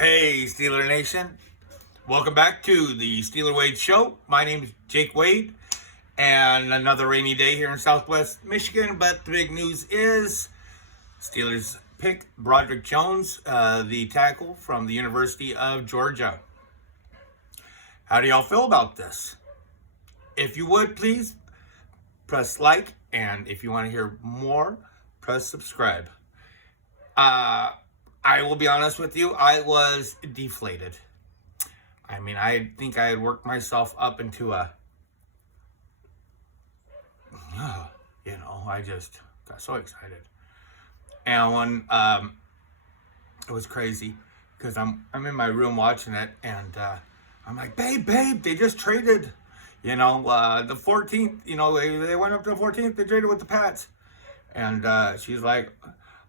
Hey, Steeler Nation. Welcome back to the Steeler Wade Show. My name is Jake Wade, and another rainy day here in Southwest Michigan. But the big news is Steelers pick Broderick Jones, the tackle from the University of Georgia. How do y'all feel about this? If you would, please press like, and if you want to hear more, press subscribe. I will be honest with you, I was deflated. I mean, I think I had worked myself up into I just got so excited. And when, it was crazy, because I'm in my room watching it, and I'm like, babe, they just traded, the 14th, they went up to the 14th, they traded with the Pats. And she's like,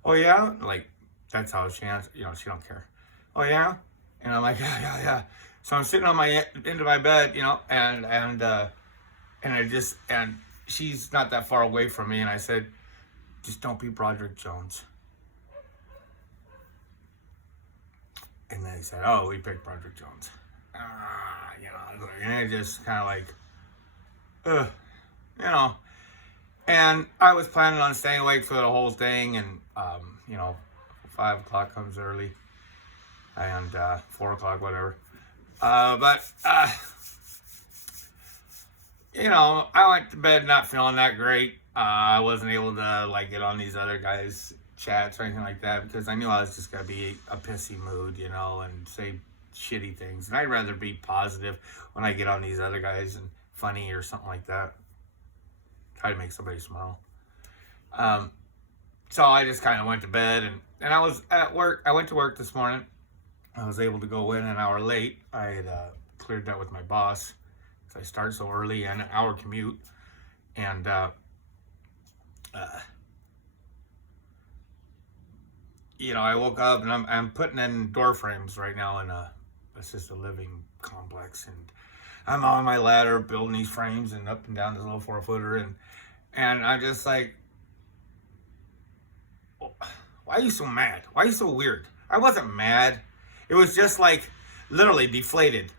oh yeah? Like, that's how she answers, she don't care. Oh yeah? And I'm like, yeah. So I'm sitting on my end of my bed, and she's not that far away from me, and I said, just don't be Broderick Jones. And then he said, oh, we picked Broderick Jones. And it just kind of like, And I was planning on staying awake for the whole thing, and 5 o'clock comes early, and 4 o'clock, whatever. But I went to bed not feeling that great. I wasn't able to get on these other guys' chats or anything like that, because I knew I was just gonna be a pissy mood, and say shitty things. And I'd rather be positive when I get on these other guys and funny or something like that. Try to make somebody smile. So I just kind of went to bed, and I was at work. I went to work this morning. I was able to go in an hour late. I had cleared that with my boss, because I start so early and an hour commute. And I woke up, and I'm putting in door frames right now in a assisted living complex, and I'm on my ladder building these frames and up and down this little 4-footer, and I'm just like, why are you so mad? Why are you so weird? I wasn't mad. It was just like literally deflated.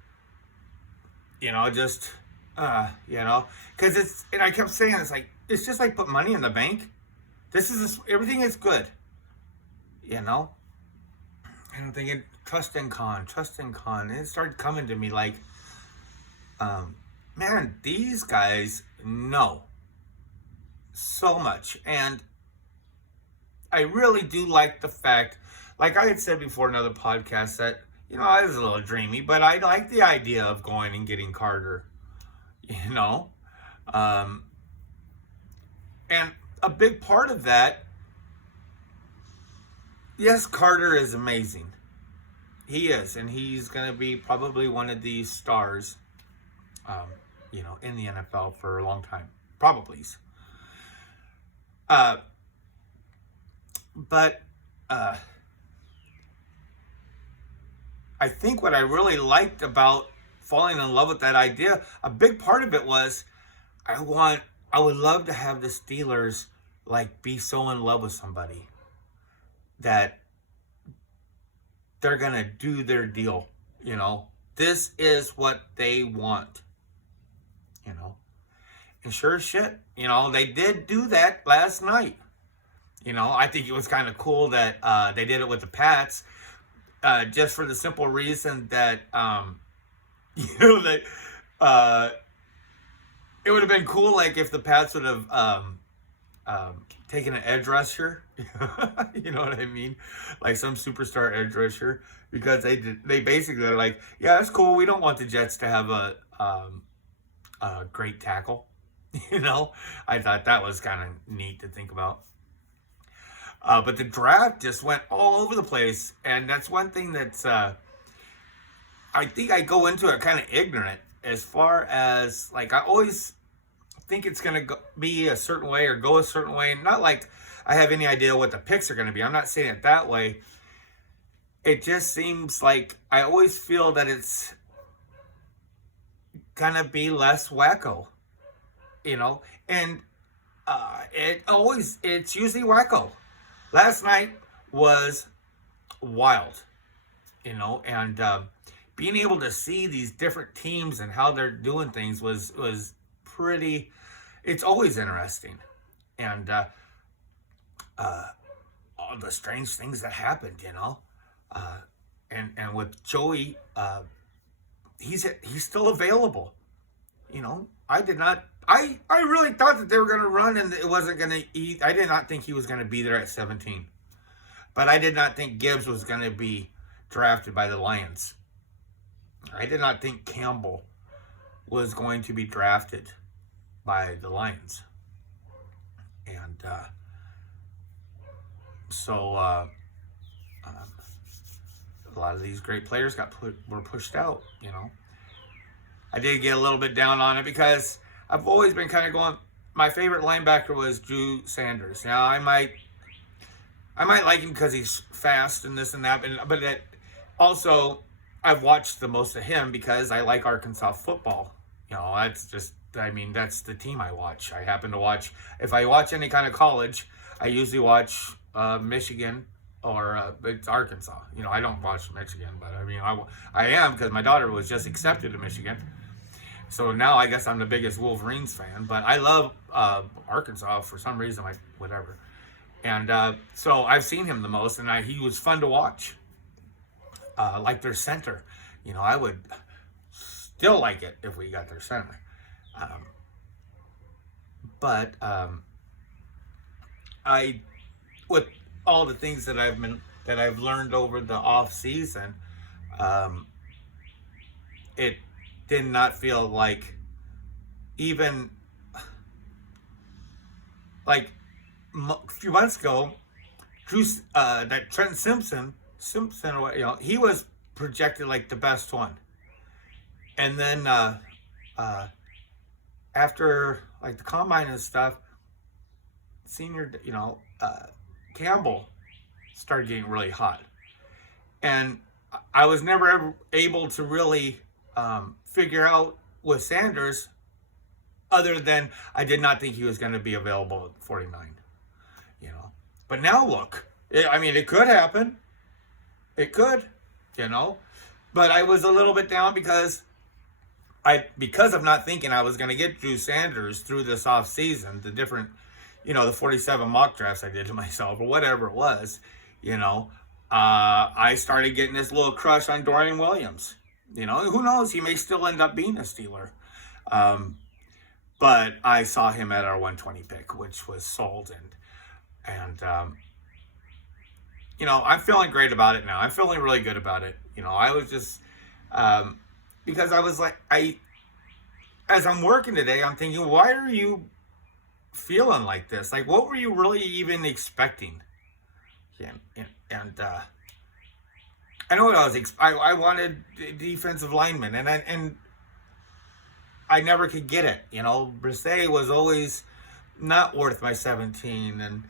Because and I kept saying, it's just like put money in the bank. Everything is good. And I'm thinking, trust and con. And it started coming to me like, man, these guys know so much. And I really do like the fact, like I had said before in another podcast, that, I was a little dreamy, but I like the idea of going and getting Carter, And a big part of that, yes, Carter is amazing. He is, and he's going to be probably one of these stars, in the NFL for a long time. Probably. But I think what I really liked about falling in love with that idea, a big part of it was, I would love to have the Steelers be so in love with somebody that they're gonna do their deal. This is what they want. And sure as shit, they did do that last night. I think it was kind of cool that they did it with the Pats, just for the simple reason that, that it would have been cool, if the Pats would have taken an edge rusher, you know what I mean? Like some superstar edge rusher, because they basically are like, yeah, that's cool. We don't want the Jets to have a great tackle. I thought that was kind of neat to think about. But the draft just went all over the place. And that's one thing that's, I think I go into it kind of ignorant, as far as, I always think it's going to be a certain way or go a certain way. Not like I have any idea what the picks are going to be. I'm not saying it that way. It just seems like I always feel that it's going to be less wacko, and it's usually wacko. Last night was wild. and being able to see these different teams and how they're doing things was pretty. It's always interesting, and all the strange things that happened, and with Joey, he's still available. I did not. I really thought that they were going to run and it wasn't going to eat. I did not think he was going to be there at 17. But I did not think Gibbs was going to be drafted by the Lions. I did not think Campbell was going to be drafted by the Lions. And so a lot of these great players were pushed out, I did get a little bit down on it because I've always been kind of going, my favorite linebacker was Drew Sanders. Now, I might like him because he's fast and this and that, but also I've watched the most of him because I like Arkansas football. That's just, that's the team I watch. I happen to watch, if I watch any kind of college, I usually watch Michigan or it's Arkansas. I don't watch Michigan, but I am because my daughter was just accepted to Michigan. So now I guess I'm the biggest Wolverines fan, but I love Arkansas for some reason, whatever. And so I've seen him the most, and he was fun to watch. Like their center. I would still like it if we got their center. But with all the things that I've learned over the off season, it did not feel like even like a few months ago, that Trent Simpson, he was projected like the best one, and then after like the combine and stuff, senior, Campbell started getting really hot, and I was never ever able to really figure out with Sanders, other than I did not think he was going to be available at 49, But now look, it could happen. It could, But I was a little bit down because of not thinking I was going to get Drew Sanders through this off season, the different, the 47 mock drafts I did to myself or whatever it was, I started getting this little crush on Dorian Williams. Who knows? He may still end up being a Steeler. But I saw him at our 120 pick, which was sold. And I'm feeling great about it now. I'm feeling really good about it. I was just, because I was like, as I'm working today, I'm thinking, why are you feeling like this? Like, what were you really even expecting? And I know what I wanted defensive linemen, and I never could get it. Brisset was always not worth my 17, and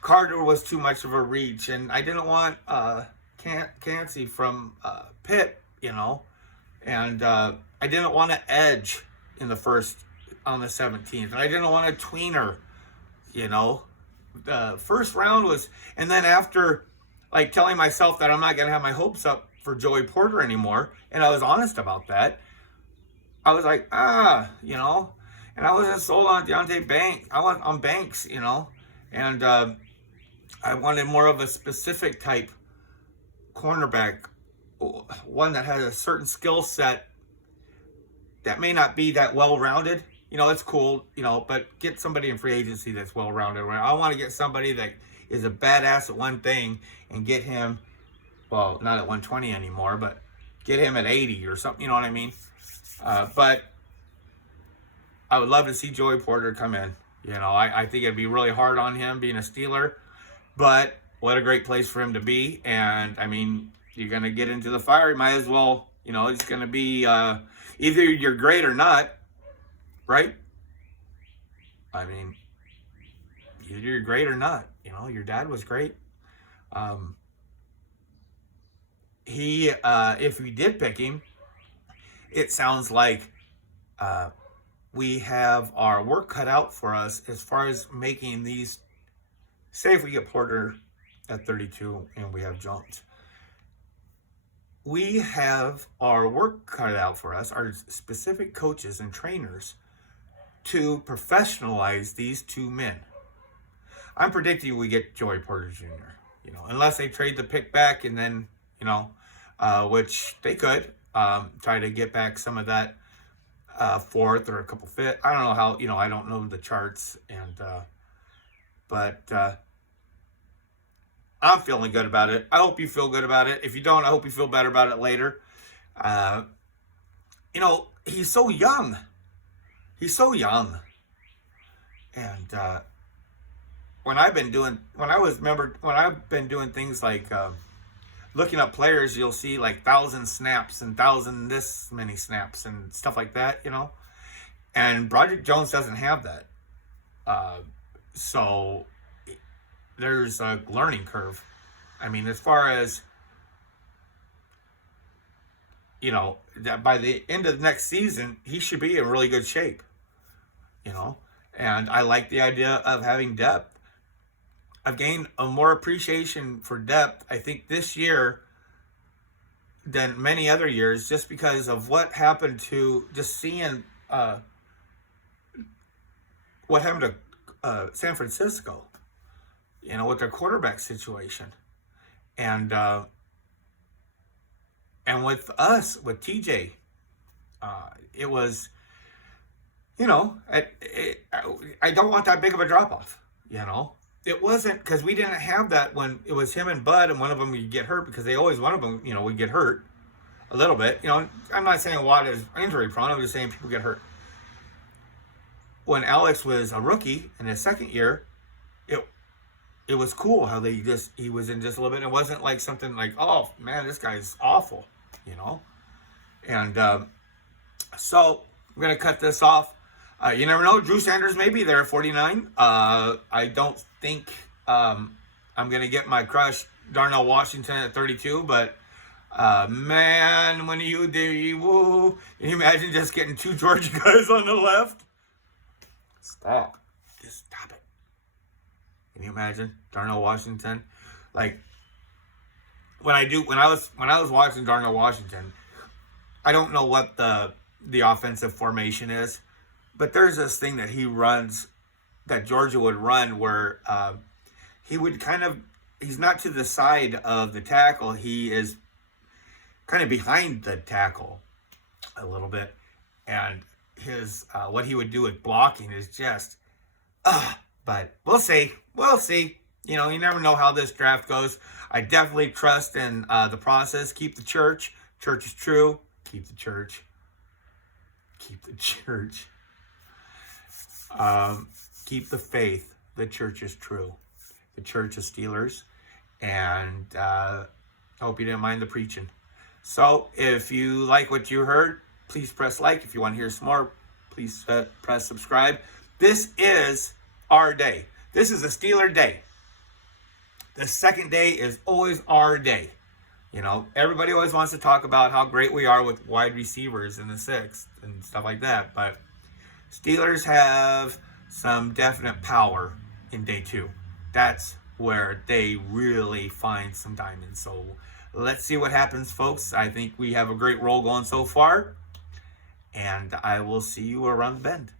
Carter was too much of a reach, and I didn't want Cansey from Pitt, and I didn't want to edge in the first on the 17th, and I didn't want a tweener, The first round was, and then after like telling myself that I'm not going to have my hopes up for Joey Porter anymore, and I was honest about that, I was like, and I wasn't sold on Deontay Banks. I want on Banks, and I wanted more of a specific type cornerback, one that had a certain skill set that may not be that well-rounded. It's cool, but get somebody in free agency that's well-rounded. I want to get somebody that is a badass at one thing and get him, well, not at 120 anymore, but get him at 80 or something, you know what I mean? But I would love to see Joey Porter come in. I think it'd be really hard on him being a Steeler, but what a great place for him to be. And, you're going to get into the fire, you might as well, it's going to be either you're great or not, right? Either you're great or not. Your dad was great. If we did pick him, it sounds like we have our work cut out for us as far as making these. Say if we get Porter at 32 and we have Jones, we have our work cut out for us, our specific coaches and trainers, to professionalize these two men. I'm predicting we get Joey Porter Jr., unless they trade the pick back and then, which they could, try to get back some of that fourth or a couple fifth. I don't know how, I don't know the charts, but I'm feeling good about it. I hope you feel good about it. If you don't, I hope you feel better about it later. He's so young. He's so young. And when I've been doing things like looking up players, you'll see like 1,000 snaps and 1,000 this many snaps and stuff like that, And Broderick Jones doesn't have that. So there's a learning curve. I mean, as far as, that by the end of the next season, he should be in really good shape, And I like the idea of having depth. I've gained a more appreciation for depth, I think, this year than many other years, just because of what happened to just seeing what happened to San Francisco, with their quarterback situation, and with us, with TJ, it was, I don't want that big of a drop off, It wasn't, because we didn't have that when it was him and Bud, and one of them would get hurt, because one of them, would get hurt a little bit. I'm not saying Watt is injury prone. I'm just saying people get hurt. When Alex was a rookie in his second year, it was cool how he was in just a little bit. It wasn't like something like, oh man, this guy's awful, And so I'm gonna cut this off. You never know. Drew Sanders may be there at 49. I don't think I'm going to get my crush Darnell Washington at 32. But, man, when you do, whoa. Can you imagine just getting two Georgia guys on the left? Stop. Just stop it. Can you imagine Darnell Washington? Like, when I was watching Darnell Washington, I don't know what the offensive formation is. But there's this thing that he runs, that Georgia would run, where he would he's not to the side of the tackle. He is kind of behind the tackle a little bit. And his what he would do with blocking is just, but we'll see. We'll see. You never know how this draft goes. I definitely trust in the process. Keep the church. Church is true. Keep the church. Keep the church. Keep the faith. The church is true. The church is Steelers. And I hope you didn't mind the preaching. So if you like what you heard, please press like. If you want to hear some more, please press subscribe. This is our day. This is a Steeler day. The second day is always our day. Everybody always wants to talk about how great we are with wide receivers in the sixth and stuff like that. But Steelers have some definite power in day two. That's where they really find some diamonds. So let's see what happens, folks. I think we have a great roll going so far. And I will see you around the bend.